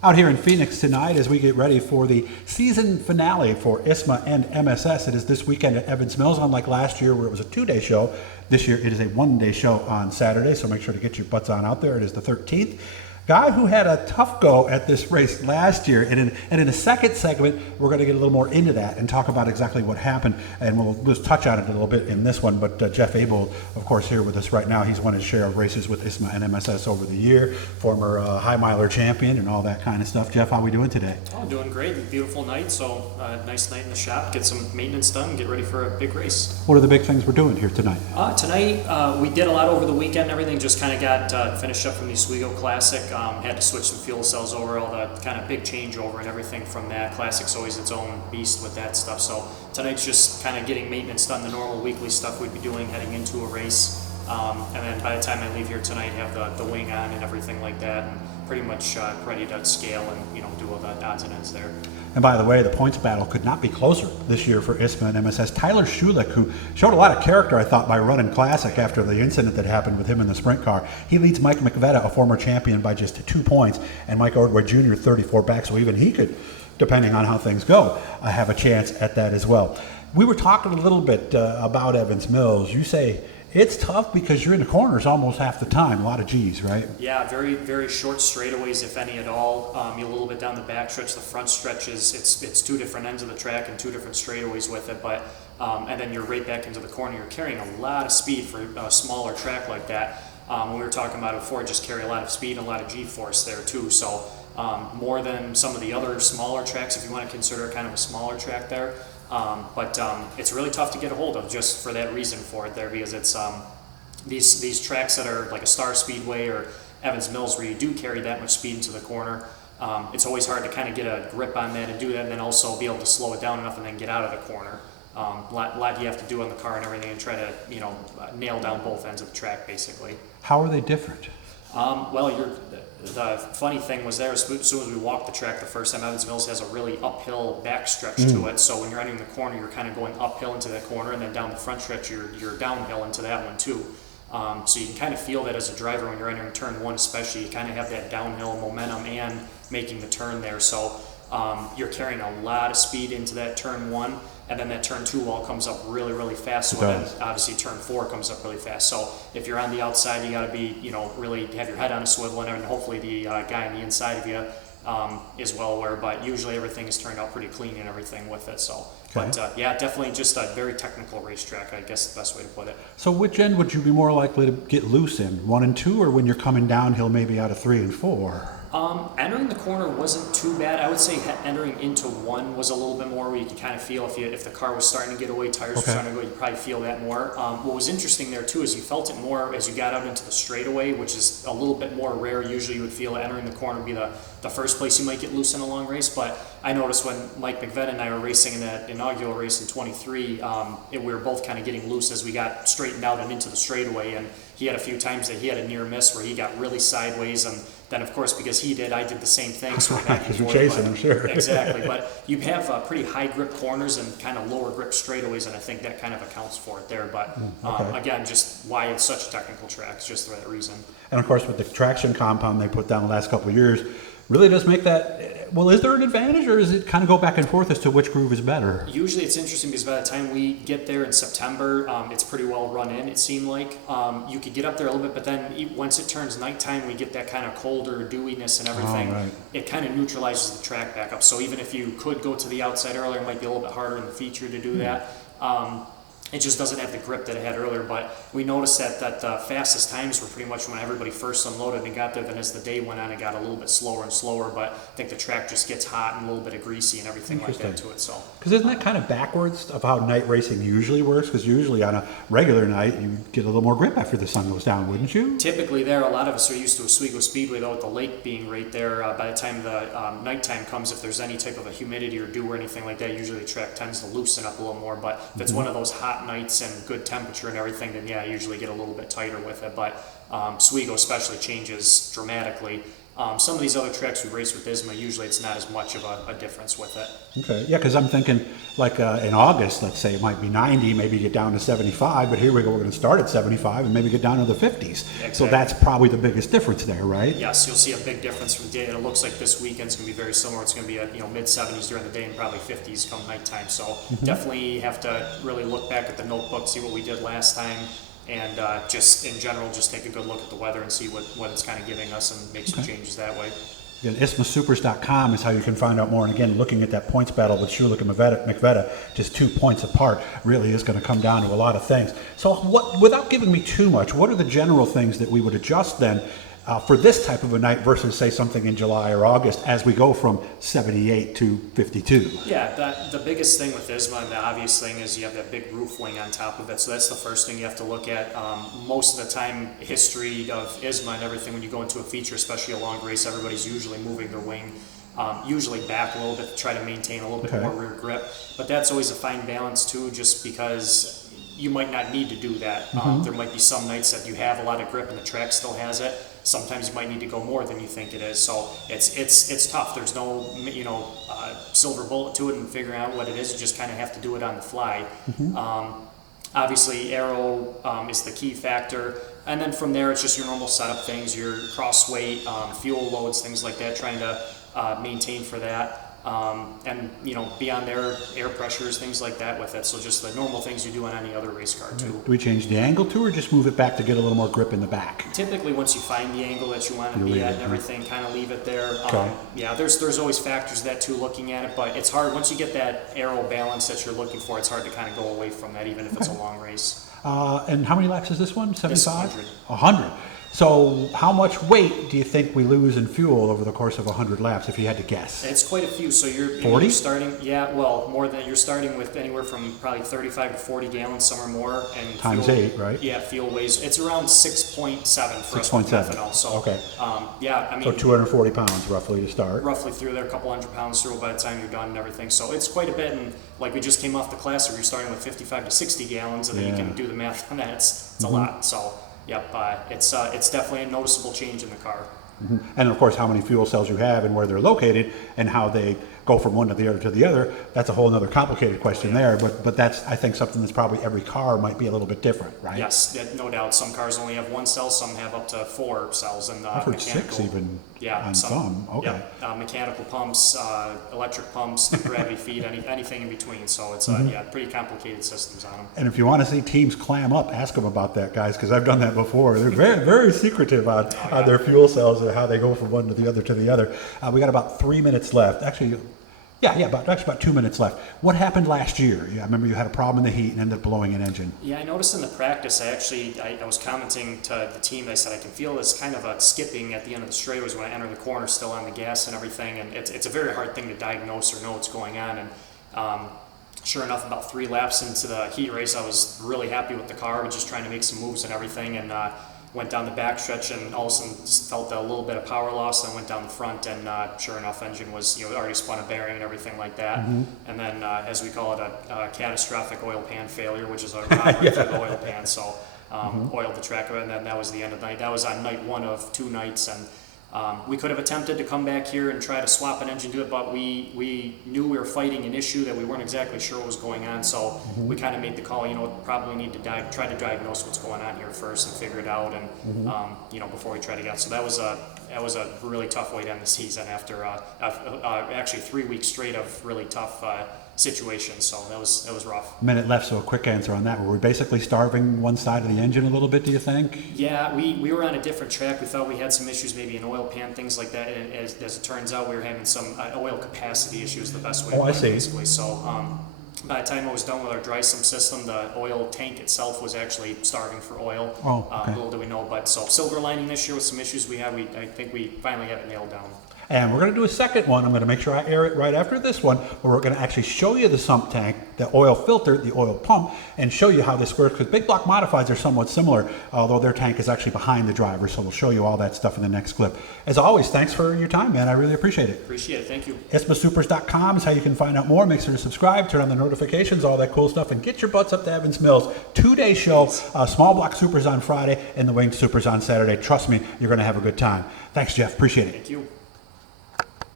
Out here in Phoenix tonight as we get ready for the season finale for ISMA and MSS. It is this weekend at Evans Mills, unlike last year where it was a 2-day show. This year it is a 1-day show on Saturday, so make sure to get your butts on out there. It is the 13th. Guy who had a tough go at this race last year, and in the second segment, we're going to get a little more into that and talk about exactly what happened, and we'll just touch on it a little bit in this one. But Jeff Abold, of course, here with us right now. He's won his share of races with ISMA and MSS over the year, former high miler champion and all that kind of stuff. Jeff, how are we doing today? Oh, doing great. Beautiful night, so nice night in the shop. Get some maintenance done, get ready for a big race. What are the big things we're doing here tonight? Tonight, we did a lot over the weekend and everything. Just kind of got finished up from the Oswego Classic. Had to switch some fuel cells over, all the kind of big changeover and everything from that. Classic's always its own beast with that stuff. So tonight's just kind of getting maintenance done, the normal weekly stuff we'd be doing heading into a race. And then by the time I leave here tonight, have the wing on and everything like that, and pretty much ready to scale and do all the odds and ends there. And by the way, the points battle could not be closer this year for ISMA and MSS. Tyler Schulich, who showed a lot of character, I thought, by running Classic after the incident that happened with him in the sprint car. He leads Mike McVetta, a former champion, by just 2 points, and Mike Ordway Jr. 34 back, so even he could, depending on how things go, have a chance at that as well. We were talking a little bit about Evans Mills. You say it's tough because you're in the corners almost half the time. A lot of G's, right? Yeah, very, very short straightaways, if any at all. You're a little bit down the back stretch. The front stretch it's 2 different ends of the track and 2 different straightaways with it. But and then you're right back into the corner. You're carrying a lot of speed for a smaller track like that. When we were talking about it before, just carry a lot of speed and a lot of G-force there too. So more than some of the other smaller tracks, if you want to consider it kind of a smaller track there. But it's really tough to get a hold of just for that reason for it there, because it's these tracks that are like a Star Speedway or Evans Mills where you do carry that much speed into the corner. It's always hard to kind of get a grip on that and do that, and then also be able to slow it down enough and then get out of the corner. A lot you have to do on the car and everything, and try to nail down both ends of the track basically. How are they different? Well, the funny thing was there, as soon as we walked the track the first time, Evans Mills has a really uphill back stretch to it. So when you're entering the corner, you're kind of going uphill into that corner, and then down the front stretch, you're downhill into that one too. So you can kind of feel that as a driver when you're entering turn 1 especially, you kind of have that downhill momentum and making the turn there. So you're carrying a lot of speed into that turn 1. And then that turn 2 wall comes up really, really fast. So then obviously turn 4 comes up really fast. So if you're on the outside, you got to be, really have your head on a swivel, and hopefully the guy on the inside of you is well aware. But usually everything has turned out pretty clean and everything with it. So, okay. But yeah, definitely just a very technical racetrack, I guess the best way to put it. So which end would you be more likely to get loose in, 1 and 2, or when you're coming downhill maybe out of 3 and 4? Entering the corner wasn't too bad. I would say entering into 1 was a little bit more where you could kind of feel if the car was starting to get away, tires were starting to go, you probably feel that more. What was interesting there too is you felt it more as you got out into the straightaway, which is a little bit more rare. Usually you would feel entering the corner would be the first place you might get loose in a long race, but I noticed when Mike McVetta and I were racing in that inaugural race in 23, we were both kind of getting loose as we got straightened out and into the straightaway, and he had a few times that he had a near miss where he got really sideways, and then of course because he did, I did the same thing. So because you're chasing him, sure. Exactly, but you have pretty high grip corners and kind of lower grip straightaways, and I think that kind of accounts for it there. But again, just why it's such a technical track, it's just for that reason. And of course with the traction compound they put down the last couple of years, really does make that, well, is there an advantage, or does it kind of go back and forth as to which groove is better? Usually it's interesting because by the time we get there in September, it's pretty well run in, it seemed like. You could get up there a little bit, but then once it turns nighttime, we get that kind of colder dewiness and everything. Right. It kind of neutralizes the track back up. So even if you could go to the outside earlier, it might be a little bit harder in the feature to do that. It just doesn't have the grip that it had earlier, but we noticed that the fastest times were pretty much when everybody first unloaded and got there. Then as the day went on, it got a little bit slower and slower, but I think the track just gets hot and a little bit of greasy and everything like that to it. So, because isn't that kind of backwards of how night racing usually works? Because usually on a regular night, you get a little more grip after the sun goes down, wouldn't you? Typically there, a lot of us are used to Oswego Speedway, though, with the lake being right there. By the time the nighttime comes, if there's any type of a humidity or dew or anything like that, usually the track tends to loosen up a little more. But if it's one of those hot nights and good temperature and everything, then yeah, I usually get a little bit tighter with it. But Oswego especially changes dramatically. Some of these other tracks we race with ISMA, usually it's not as much of a difference with it. Okay, yeah, because I'm thinking like in August, let's say it might be 90, maybe get down to 75, but here we go, we're going to start at 75 and maybe get down to the 50s. Exactly. So that's probably the biggest difference there, right? Yes, you'll see a big difference from day. It looks like this weekend's going to be very similar. It's going to be at mid-70s during the day and probably 50s come nighttime. So definitely have to really look back at the notebook, see what we did last time, and just in general, just take a good look at the weather and see what it's kind of giving us and make some changes that way. Again, ISMASupers.com is how you can find out more. And again, looking at that points battle with Schulich and McVetta, just 2 points apart, really is going to come down to a lot of things. So without giving me too much, what are the general things that we would adjust then for this type of a night versus, say, something in July or August as we go from 78 to 52? Yeah, the biggest thing with ISMA and the obvious thing is you have that big roof wing on top of it. So that's the first thing you have to look at. Most of the time, history of ISMA and everything, when you go into a feature, especially a long race, everybody's usually moving their wing usually back a little bit to try to maintain a little bit more rear grip. But that's always a fine balance too, just because you might not need to do that. There might be some nights that you have a lot of grip and the track still has it. Sometimes you might need to go more than you think it is. So it's tough. There's no silver bullet to it and figuring out what it is. You just kind of have to do it on the fly. Obviously, aero is the key factor. And then from there, it's just your normal setup things, your cross weight, fuel loads, things like that, trying to maintain for that. And beyond there, air pressures, things like that with it. So just the normal things you do on any other race car too. Do we change the angle too, or just move it back to get a little more grip in the back? Typically, once you find the angle that you want to be at and everything, kind of leave it there. Yeah, there's always factors to that too, looking at it, but it's hard once you get that aero balance that you're looking for. It's hard to kind of go away from that, even if it's a long race. And how many laps is this one? 75? 100. 100. So how much weight do you think we lose in fuel over the course of 100 laps, if you had to guess? It's quite a few. So you're 40? Starting, more than you're starting with anywhere from probably 35 to 40 gallons, some or more. And times fuel, 8, right? Yeah, fuel weighs. It's around 6.7 for us 6.7. with ethanol. So okay. So 240 pounds roughly to start. Roughly through there, a couple hundred pounds through by the time you're done and everything. So it's quite a bit. And like we just came off the class where you're starting with 55 to 60 gallons, and then you can do the math on that. It's a lot. So. Yep, it's definitely a noticeable change in the car. And of course, how many fuel cells you have and where they're located and how they go from one to the other, that's a whole other complicated question there. But that's, I think, something that's probably every car might be a little bit different, right? Yes, no doubt. Some cars only have one cell, some have up to 4 cells. And I've heard 6 even on some. Okay. Yeah, mechanical pumps, electric pumps, gravity feed, anything in between. So it's pretty complicated systems on them. And if you want to see teams clam up, ask them about that, guys, because I've done that before. They're very, very secretive on their fuel cells and how they go from one to the other. We got about 3 minutes left. Actually, about 2 minutes left. What happened last year? I remember you had a problem in the heat and ended up blowing an engine. Yeah, I noticed in the practice, I was commenting to the team, I said I can feel this kind of a skipping at the end of the straightaways when I enter the corner, still on the gas and everything, and it's a very hard thing to diagnose or know what's going on. And sure enough, about 3 laps into the heat race, I was really happy with the car. I was just trying to make some moves and everything, and went down the back stretch and all of a sudden felt a little bit of power loss, and went down the front, and sure enough, engine was already spun a bearing and everything like that. And then as we call it, a catastrophic oil pan failure, which is a rod right through the oil pan. So oiled the track, and then that was the end of the night. That was on night 1 of 2 nights, and we could have attempted to come back here and try to swap an engine to it, but we knew we were fighting an issue that we weren't exactly sure what was going on, so we kind of made the call, probably need to try to diagnose what's going on here first and figure it out, and before we try to get. So that was a really tough way to end the season after actually 3 weeks straight of really tough situation. So that was rough. Minute left, so a quick answer on that. Were we basically starving one side of the engine a little bit, do you think? Yeah, we were on a different track. We thought we had some issues, maybe an oil pan, things like that. And as it turns out, we were having some oil capacity issues, the best way to put it, basically. So by the time I was done with our dry sump system, the oil tank itself was actually starving for oil. Oh, okay. Little do we know. But so silver lining this year with some issues we had, I think we finally have it nailed down. And we're going to do a second one. I'm going to make sure I air it right after this one, where we're going to actually show you the sump tank, the oil filter, the oil pump, and show you how this works. Because big block modifieds are somewhat similar, although their tank is actually behind the driver. So we'll show you all that stuff in the next clip. As always, thanks for your time, man. I really appreciate it. Appreciate it. Thank you. ISMASupers.com is how you can find out more. Make sure to subscribe, turn on the notifications, all that cool stuff, and get your butts up to Evans Mills. 2-day show, small block supers on Friday and the winged supers on Saturday. Trust me, you're going to have a good time. Thanks, Jeff. Appreciate it. Thank you.